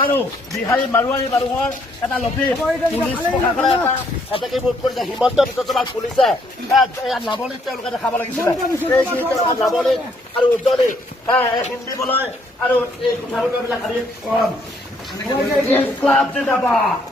আৰু বিহাৰী মাৰোৱাৰী মানুহৰ এটা লবি পুলিচ প্ৰশাসনে এটাকে ভোট কৰিছে হিমন্ত বিশ্ব শৰ্মাক পুলিচে নাৱলীত তেওঁলোকে দেখাব লাগিছিলে এই তেওঁলোকে নাৱলীত আৰু উজ্জ্বলী হিন্দী বলয় আৰু এই কথাবিলাক আমি কম ক্লাব জিন্দাবাদ